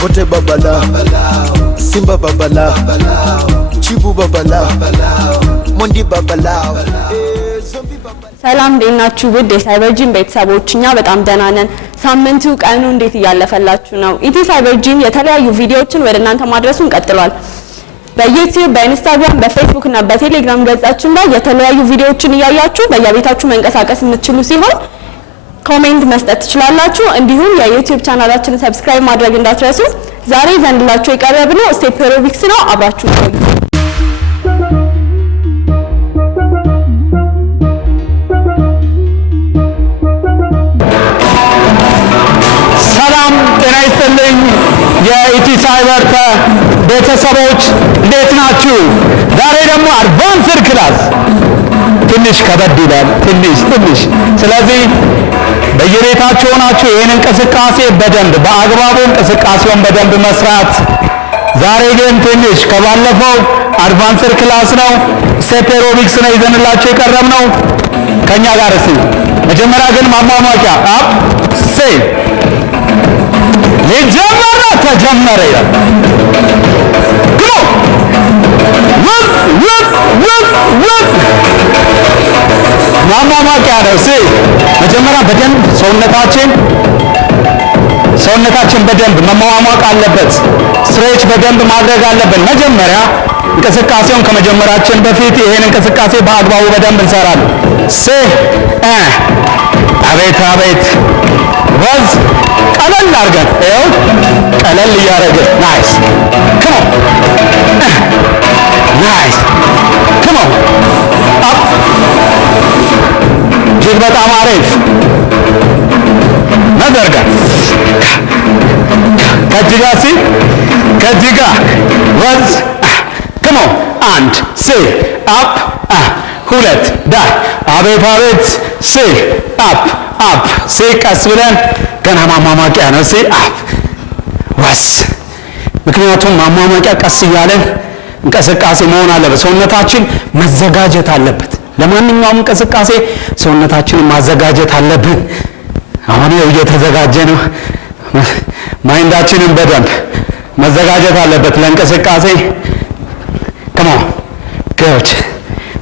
Kote babala, Simba babala, Chibu babala, Mondi babala. ሰላም እንደናችሁ ውድ የሳይበርጂን ቤተሰቦችኛ በጣም ደህና ነን። ሳምንቱ ቀኑ እንዴት ያለፈላችሁ ነው? ኢቲ ሳይበርጂን የተለያዩ ቪዲዮዎችን ወደ እናንተ ማድረሱን ቀጥሏል። በዩቲዩብ፣ በኢንስታግራም፣ በፌስቡክ እና በቴሌግራም ገጻችን ላይ የተለያዩ ቪዲዮዎችን እያያችሁ በየቤታችሁ መንቀሳቀስ የምትችሉ ሲሆን ኮሜንት መስጠት ትችላላችሁ። እንዲሁም የዩቲዩብ ቻናላችንን ሰብስክራይብ ማድረግ እንዳትረሱ። ዛሬ ዘንድላችሁ የቀረብነው ስቴፕ ኤሮቢክስ ነው። አብራችሁ ቆዩ። ሰላም ጤና ይስጥልኝ የኢቲ ሳይበር ቤተሰቦች እንዴት ናችሁ? ዛሬ ደግሞ አድቫንስድ ክላስ ትንሽ ከበድ ይላል ትንሽ ስለዚህ በየቤታችሁ ሆናችሁ ይሄን እንቅስቃሴ በደንብ በአግባቡ እንቅስቃሴውን በደንብ መስራት። ዛሬ ግን ትንሽ ከባለፈው አድቫንስድ ክላስ ነው፣ ስቴፕ ኤሮቢክስ ነው ይዘንላችሁ የቀረብነው። ከኛ ጋር እስቲ መጀመሪያ ግን ማሟሟቂያ አፕ ሴይ የጀመረ ተጀመረ ይላል። ግሞ ወፍ ማሟሟቂያ ነው። ሴይ መጀመሪያ በደንብ ሰውነታችን በደንብ መሟሟቅ አለበት። ስትሬች በደንብ ማድረግ አለብን። መጀመሪያ እንቅስቃሴውን ከመጀመራችን በፊት ይሄን እንቅስቃሴ በአግባቡ በደንብ እንሰራለን። ሴይ አቤት ወዝ ቀለል አድርገን ይኸው ቀለል እያደረግን ናይስ come on ናይስ come on up እጅግ በጣም አሪፍ መዘርጋት ከእጅ ጋር ወዝ come on አንድ ሴይ up ሁለት ዳይ አቤት ሴይ up ሴይ ቀስ ብለን ገና ማሟሟቂያ ነው። ሴይ አፕ ወስ ምክንያቱም ማሟሟቂያ ቀስ እያለን እንቅስቃሴ መሆን አለበት። ሰውነታችን መዘጋጀት አለበት። ለማንኛውም እንቅስቃሴ ሰውነታችንን ማዘጋጀት አለብን። አሁን እየተዘጋጀ ነው። ማይንዳችንን በደንብ መዘጋጀት አለበት ለእንቅስቃሴ። come on good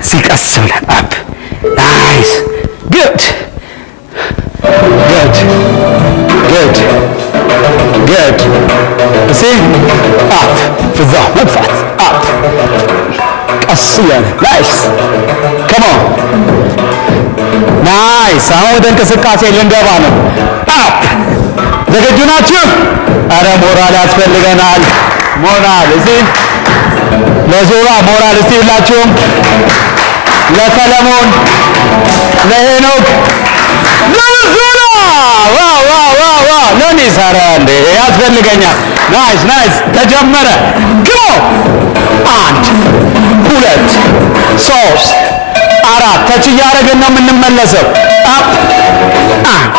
ሲቀስ ብለን አፕ ናይስ good see up ፍዛው መጥፋት up ቀስ ያለ ናይስ come on ናይስ። አሁን ወደ እንቅስቃሴ ልንገባ ነው። up ዝግጁ ናችሁ? አረ ሞራል ያስፈልገናል። ሞራል እዚህ ለዞራ ሞራል እስቲ ሁላችሁም ለሰለሞን ለሄኖክ ለዞራ ዋው ለኔ ሰራ እንደ ያስፈልገኛል። ናይስ ተጀመረ። ግሞ አንድ ሁለት ሶስት አራት ተች እያደረግን ነው የምንመለሰው። አፕ አንድ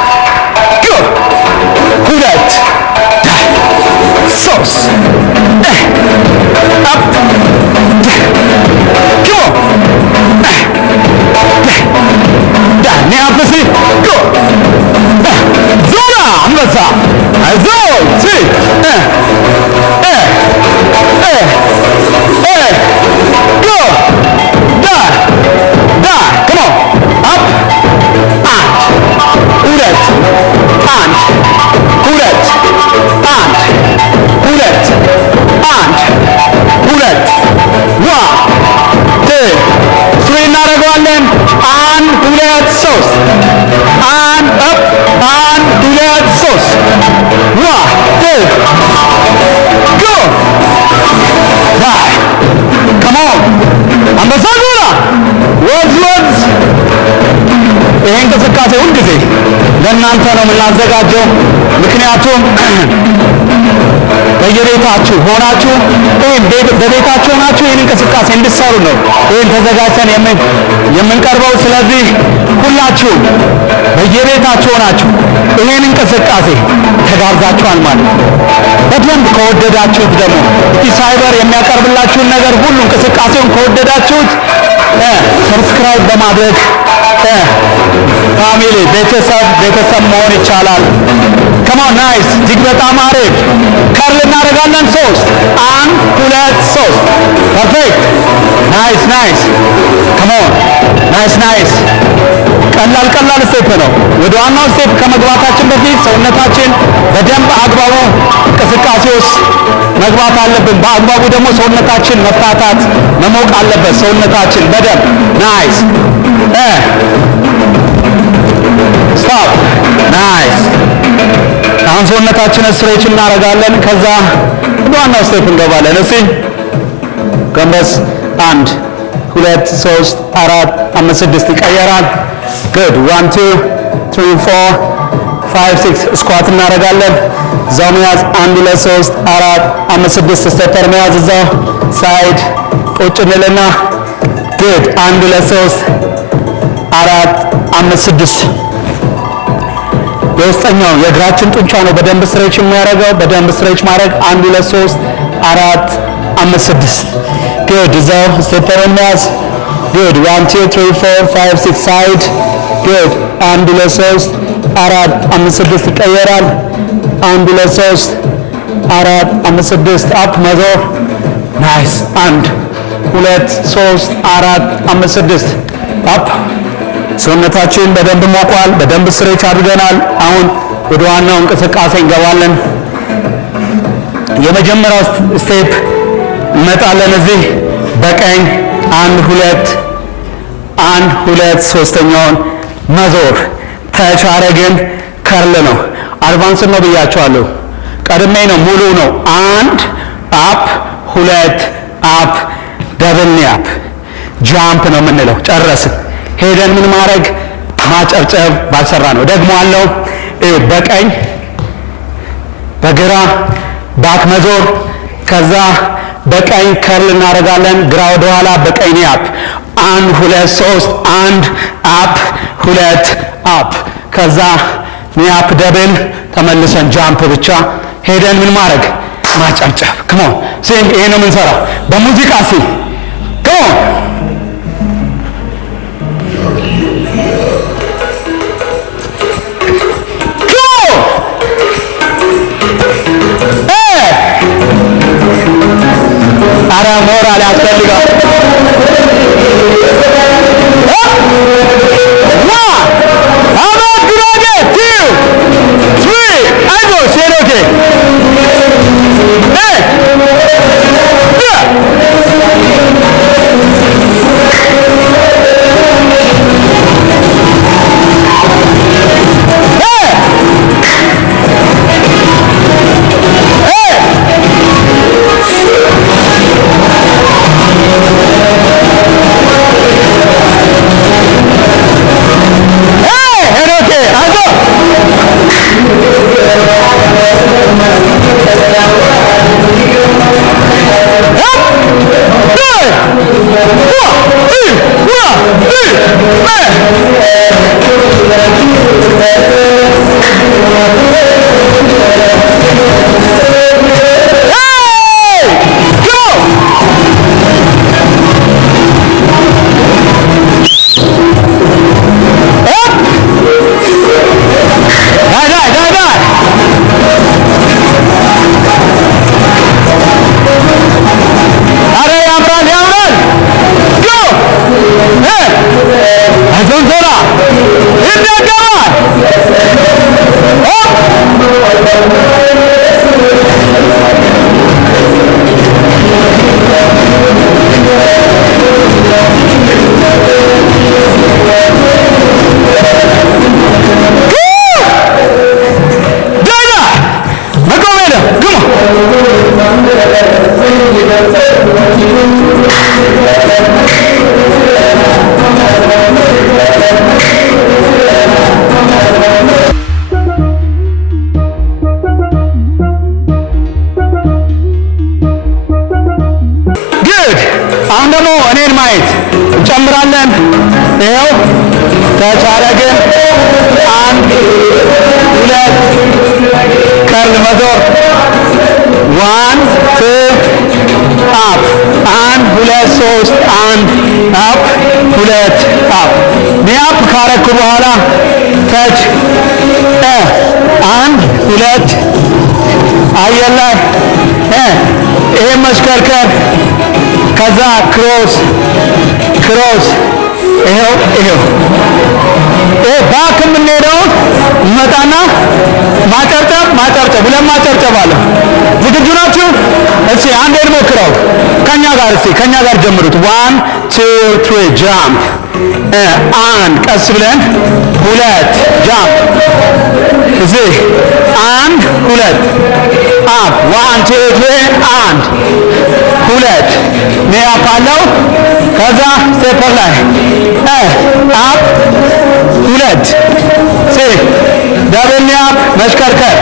ሁለት ሶስት አፕ ግሞ ዳንያፕሲ ጎ ዞራ አንበሳ አይዞ ሲ ጎ ዳ come on up አንድ ሁለት አንድ ሁለት አንድ ሁለት አንድ ሁለት one two three እናደርገዋለን። አንድ ሁለት ሶስት አንድ up አንድ ሁለት ሶስት one two go bye come on አንበሳ ዞራ ወዝ ይሄ እንቅስቃሴ ሁልጊዜ ለእናንተ ነው የምናዘጋጀው። ምክንያቱም በየቤታችሁ ሆናችሁ በቤታችሁ ሆናችሁ ይሄን እንቅስቃሴ እንድትሰሩ ነው ይሄን ተዘጋጅተን የምንቀርበው። ስለዚህ ሁላችሁም በየቤታችሁ ሆናችሁ ይሄን እንቅስቃሴ ተጋብዛችኋል ማለት ነው። በደንብ ከወደዳችሁት ደግሞ ኢቲ ሳይበር የሚያቀርብላችሁን ነገር ሁሉ እንቅስቃሴውን ከወደዳችሁት ሰብስክራይብ በማድረግ ፋሚሊ ቤተሰብ መሆን ይቻላል። ከሞን ናይስ እጅግ በጣም አሪፍ ከርል እናደርጋለን 3 1 2 3 ፐርፌክት ናይስ ናይስ ከሞን ናይስ ናይስ ቀላል ስቴፕ ነው ወደ ዋናው ስቴፕ ከመግባታችን በፊት ሰውነታችን በደንብ አግባቡ እንቅስቃሴ ውስጥ መግባት አለብን በአግባቡ ደግሞ ሰውነታችን መፍታታት መሞቅ አለበት ሰውነታችን በደንብ ናይስ ስቶፕ ናይስ አሁን ሰውነታችንን ስትሬች እናደርጋለን ከዛ ወደ ዋናው ስቴፕ እንገባለን እስቲ ጎንበስ 1 2 3 4 5 6 ይቀየራል good 1 2 3 4 5 6 ስኳት እናደርጋለን እዛው መያዝ 1 2 3 4 5 6 ስቴፐር መያዝ እዛው ሳይድ ቁጭ እንልና good 1 2 3 4 5 6 የውስጠኛው የእግራችን ጡንቻ ነው በደንብ ስትሬች የሚያደርገው በደንብ ስትሬች ማድረግ 1 2 3 4 5 6 good እዛው ስቴፐር መያዝ good 1 2 3 4 5 6 ሳይድ good 1 2 3 4 5 6 ይቀየራል 1 2 3 4 5 6 አፕ መዞር ናይስ 1 2 3 4 5 6 አፕ ሰውነታችን በደንብ ሞቋል በደንብ ስትሬች አድርገናል አሁን ወደ ዋናው እንቅስቃሴ እንገባለን የመጀመሪያው ስቴፕ እንመጣለን እዚህ በቀኝ 1 2 1 2 ሶስተኛውን መዞር ተች አረግን ከርል ነው አድቫንስ ነው ብያቸዋለሁ ቀድሜ ነው ሙሉ ነው 1 አፕ 2 አፕ ደብል አፕ ጃምፕ ነው የምንለው ጨረስን ሄደን ምን ማድረግ ማጨብጨብ ባልሰራ ነው ደግሞ አለው በቀኝ በግራ ባክ መዞር ከዛ በቀኝ ከርል እናደርጋለን ግራ ወደ ኋላ በቀኝ አፕ 1 2 3 1 አፕ 2 አፕ ከዛ ኒያፕ ደብል ተመልሰን ጃምፕ ብቻ ሄደን ምን ማድረግ ማጨብጨብ come on sing ይሄ ነው የምንሰራው በሙዚቃ ሲ come on አረ ሞራል ያስፈልጋል አሁን ደግሞ እኔን ማየት እንጨምራለን ይሄው ተቻለ ግን 1 2 ከርል መዞር 1 2 አፕ 1 2 3 1 አፕ 2 አፕ ኒያፕ ካረኩ በኋላ ተች 1 2 አየር ላይ ይሄ መሽከርከር ከዛ ክሮስ ይሄው ባክ የምንሄደው መጣና ማጨብጨብ ሁለት ማጨብጨብ አለ። ዝግጁ ናችሁ? እስኪ አንዴ እንሞክረው ከኛ ጋር ጀምሩት። 1 2 3 ጃምፕ አንድ ቀስ ብለን ሁለት ጃምፕ እዚህ አንድ ሁለት አፕ 1 2 3 አንድ ሁለት ኔያፕ አለው። ከዛ ስቴፐር ላይ አፕ ሁለት ደብል ኔያፕ መሽከርከር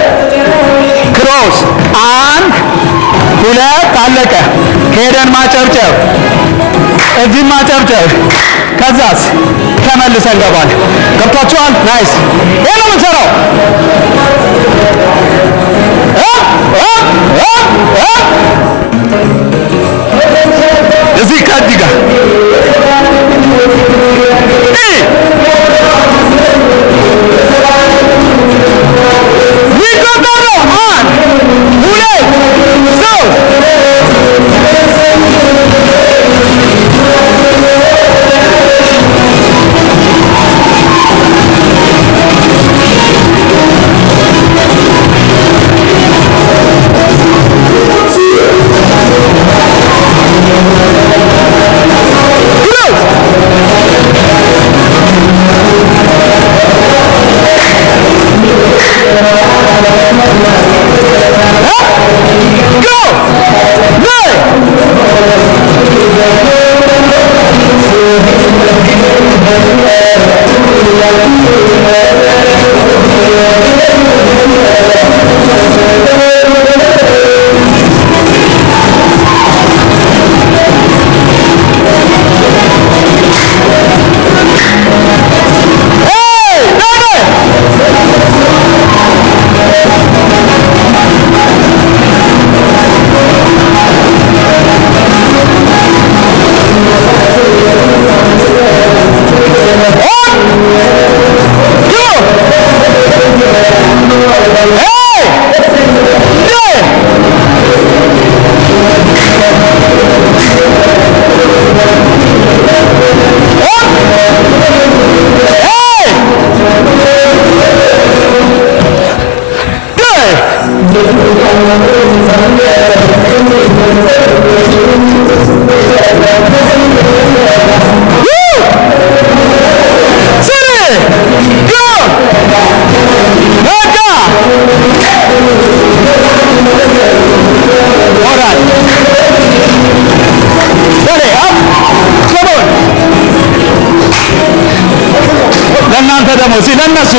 ክሮስ አንድ ሁለት አለቀ። ሄደን ማጨብጨብ እዚህ ማጨብጨብ ከዛስ ተመልሰን እንገባለን። ገብቷችኋል? ናይስ። ይሄ ነው የምንሰራው። እዚህ ከዚህ ጋር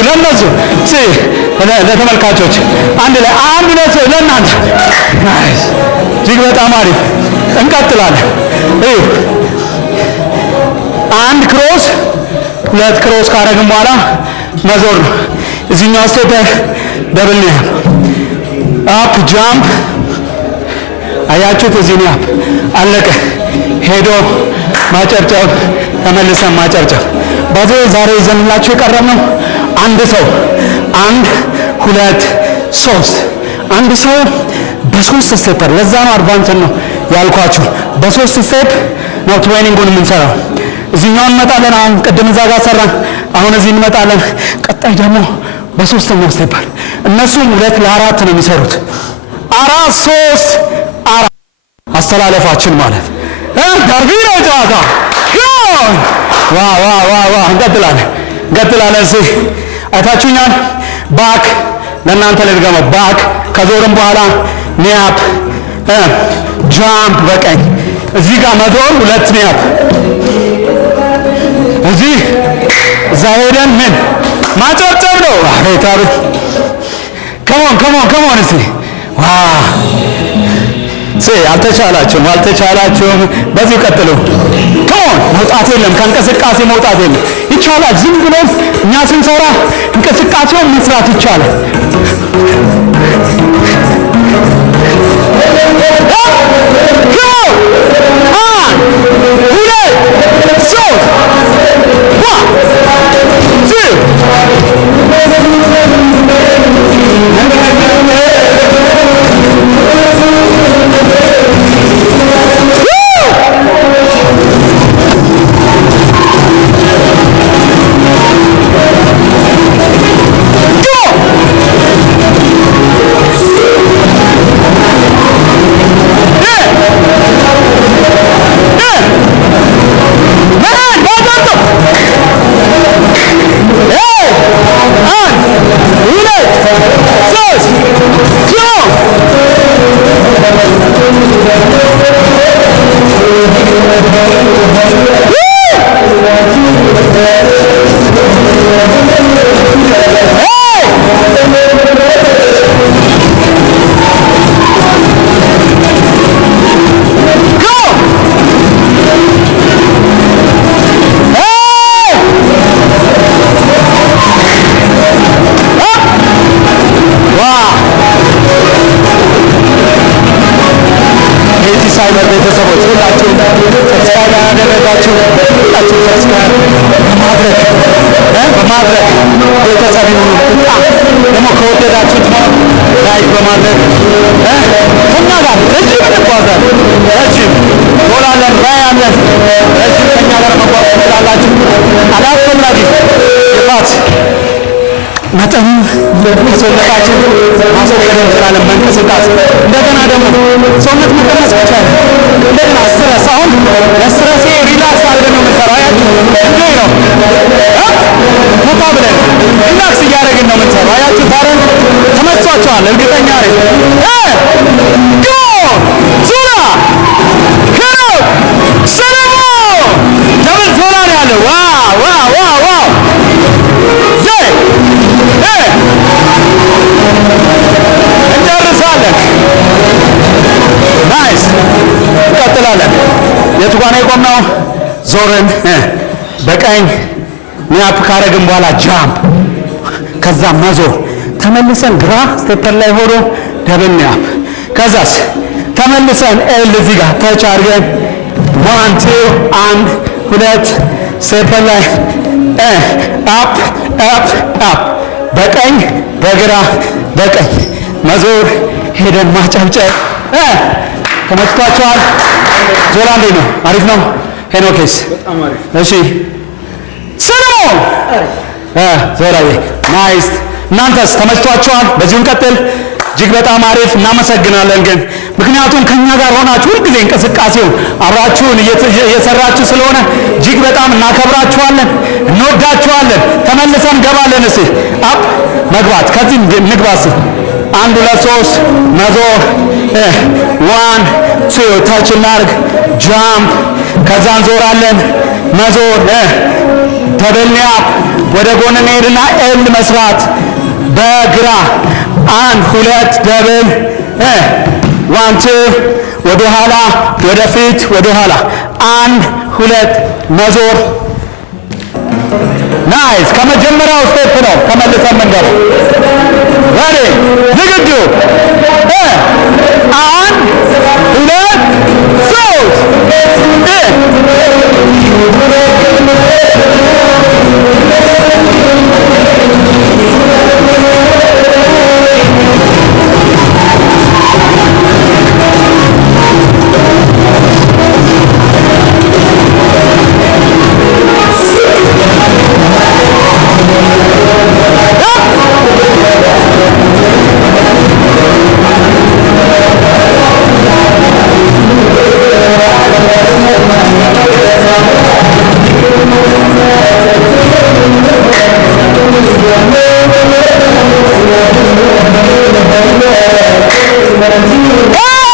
ለነሱ ለተመልካቾች አንድ ላይ አንድ ነው ለእናንተ ናይስ። እጅግ በጣም አሪፍ። እንቀጥላለን። አንድ ክሮስ ሁለት ክሮስ ካረግን በኋላ መዞር ነው። እዚህኛው ስቴፕ ደብል ነው። አፕ ጃምፕ አያችሁት? እዚህ ነው አለቀ። ሄዶ ማጨብጨብ ተመልሰን ማጨብጨብ። በዚህ ዛሬ ይዘንላችሁ የቀረብነው አንድ ሰው አንድ ሁለት ሶስት አንድ ሰው በሶስት ስቴፕ ለዛ ነው አድቫንስ ነው ያልኳችሁ። በሶስት ስቴፕ ነው ትሬኒንጉን የምንሰራው። እዚህኛው እንመጣለን። አሁን ቅድም እዛ ጋር ሰራን። አሁን እዚህ እንመጣለን። ቀጣይ ደግሞ በሶስተኛው ስቴፕ እነሱም ሁለት ለአራት ነው የሚሰሩት። አራት ሶስት አራት አስተላለፋችን ማለት ደርቢ ነው ጨዋታ። ዋ እንቀጥላለን። እዚህ አይታችሁኛል። ባክ ለእናንተ ልድገመው። ባክ ከዞርም በኋላ ኒያፕ ጃምፕ በቀኝ እዚህ ጋር መዞር ሁለት ኒያፕ እዚህ እዛ ሄደን ምን ማጨብጨብ ነው። አቤታሩ ከሞን እስኪ አልተቻላችሁም። በዚህ ቀጥሉ። ከሞን መውጣት የለም ከእንቅስቃሴ መውጣት የለም። ይቻላል። ዝም ብሎ እኛ ስንሰራ እንቅስቃሴውን መስራት ይቻላል። ከኛ ጋር ረጅም እንጓዛለን። ረጅም ዶላለን ራያለን ረጅም ከኛ ጋር መጓዝ ትችላላችሁ። አላስፈላጊ የፋት መጠን ሰውነታችን ማስወገድ እንችላለን በእንቅስቃሴ። እንደገና ደግሞ ሰውነት መቀነስ ይቻላል። እንደገና ስትረስ አሁን ለስትረሴ ሪላክስ አድርገን ነው የምንሰራው። አያችሁ እንዴ ነው ፎታ ብለን ሪላክስ እያደረግን ነው የምንሰራው። አያችሁ ታረን ተመሷቸዋል እርግጠኛ ነኝ። ጎ ዙራ ከሮ ሰለሞ ደብል ዞላ ነው ያለው። ዋው ዋው ዋው ዋው እንጨርሳለን። ናይስ እንቀጥላለን። የቱ ጋር ነው የቆምነው? ዞርን በቀኝ ኒያፕ ካረግን በኋላ ጃምፕ፣ ከዛ መዞር፣ ተመልሰን ግራ ስቴፐር ላይ ሆኖ ደብል ኒያፕ፣ ከዛስ ተመልሰን ኤል እዚህ ጋር ተች አድርገን 1 2 1 2 ስቴፐር ላይ አፕ አፕ አፕ፣ በቀኝ በግራ በቀኝ መዞር፣ ሄደን ማጨብጨብ። ተመችቷቸዋል? ዞላ እንዴት ነው? አሪፍ ነው? ሄኖኬስ? እሺ ሰለሞን ዞላዬ ናይስ። እናንተስ ተመችቷቸዋል? በዚሁ እንቀጥል። እጅግ በጣም አሪፍ እናመሰግናለን። ግን ምክንያቱም ከኛ ጋር ሆናችሁ ሁልጊዜ እንቅስቃሴውን አብራችሁን እየሰራችሁ ስለሆነ እጅግ በጣም እናከብራችኋለን፣ እንወዳችኋለን። ተመልሰን እንገባለን። እስኪ አፕ መግባት ከዚህ እንግባስ። 1 2 3 መዞር 1 2 ታች እናርግ ጃምፕ፣ ከዛ እንዞራለን መዞር ደብል ኒያፕ፣ ወደ ጎን እንሄድና ኤል መስራት በግራ 1 2 ደብል 1 2 ወደ ኋላ ወደ ፊት ወደ ኋላ 1 2 መዞር። ናይስ። ከመጀመሪያው ስቴፕ ነው ተመልሰን መንገር። ready ዝግጁ 1 2 Hey!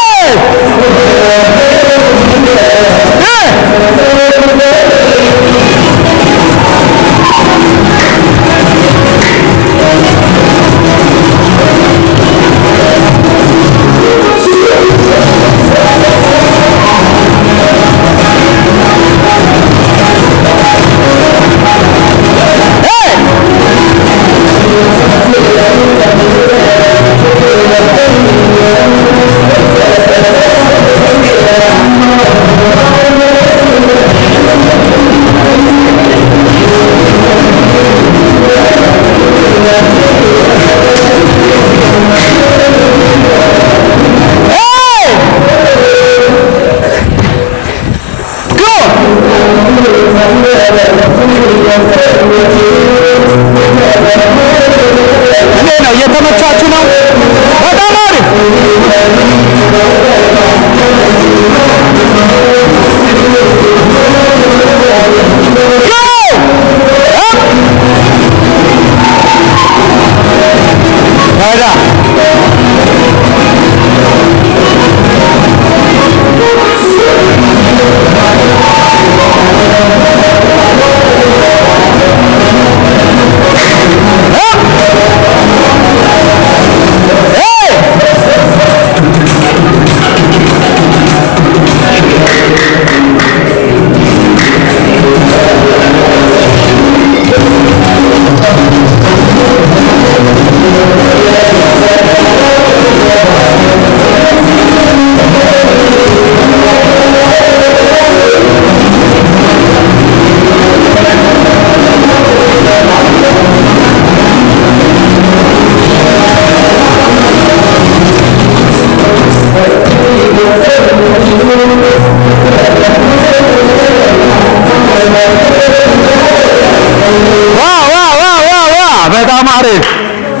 ዋ በጣም አሪፍ።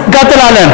እንቀጥላለን።